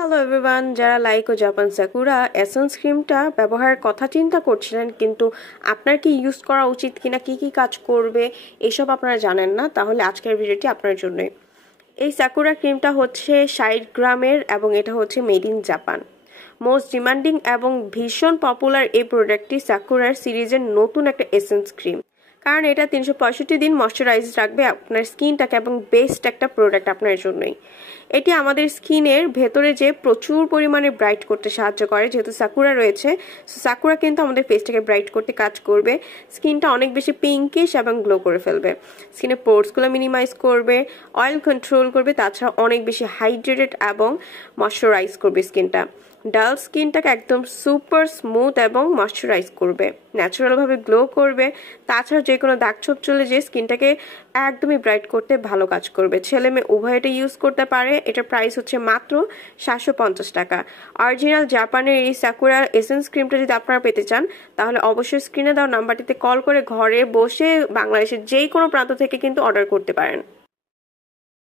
Hello everyone, যারা like ও Japan sakura essence ক্রিমটা ব্যবহারের কথা চিন্তা করছিলেন কিন্তু আপনার কি ইউজ করা উচিত কিনা, কি কি কাজ করবে এসব আপনারা জানেন না, তাহলে আজকের ভিডিওটি আপনার জন্যই। এই সাকুরা ক্রিমটা হচ্ছে 60 গ্রামের এবং এটা হচ্ছে made in Japan. Most demanding এবং ভীষণ পপুলার এই প্রোডাক্টটি সাকুরার সিরিজের নতুন একটা এসেন্স ক্রিম, কারণ এটা 365 দিন ময়শ্চারাইজ রাখবে আপনার স্কিনটাকে এবং বেস্ট একটা প্রোডাক্ট আপনার জন্যই। এটি আমাদের স্কিনের ভেতরে যে প্রচুর পরিমাণে ব্রাইট করতে সাহায্য করে, যেহেতু সাকুরা রয়েছে। সাকুরা কিন্তু আমাদের ফেসটাকে ব্রাইট করতে কাজ করবে, স্কিনটা অনেক বেশি পিঙ্কিশ এবং গ্লো করে ফেলবে, স্কিনের পোর্সগুলো মিনিমাইজ করবে, অয়েল কন্ট্রোল করবে, তাছাড়া অনেক বেশি হাইড্রেটেড এবং ময়শ্চারাইজ করবে স্কিনটা। ডাল স্কিনটাকে একদম সুপার স্মুথ এবং ময়শ্চারাইজ করবে, ন্যাচারালভাবে গ্লো করবে, তাছাড়া যে কোনো দাগ ছোপ চলে যে স্কিনটাকে একদমই ব্রাইট করতে ভালো কাজ করবে। ছেলে মেয়ে উভয় এটা ইউজ করতে পারে। এটার প্রাইস হচ্ছে মাত্র 750 টাকা। অরিজিনাল জাপানের এই সাকুরা এসেন্স ক্রিমটা যদি আপনারা পেতে চান তাহলে অবশ্যই স্ক্রিনে দেওয়া নাম্বারটিতে কল করে ঘরে বসে বাংলাদেশের যেই কোনো প্রান্ত থেকে কিন্তু অর্ডার করতে পারেন।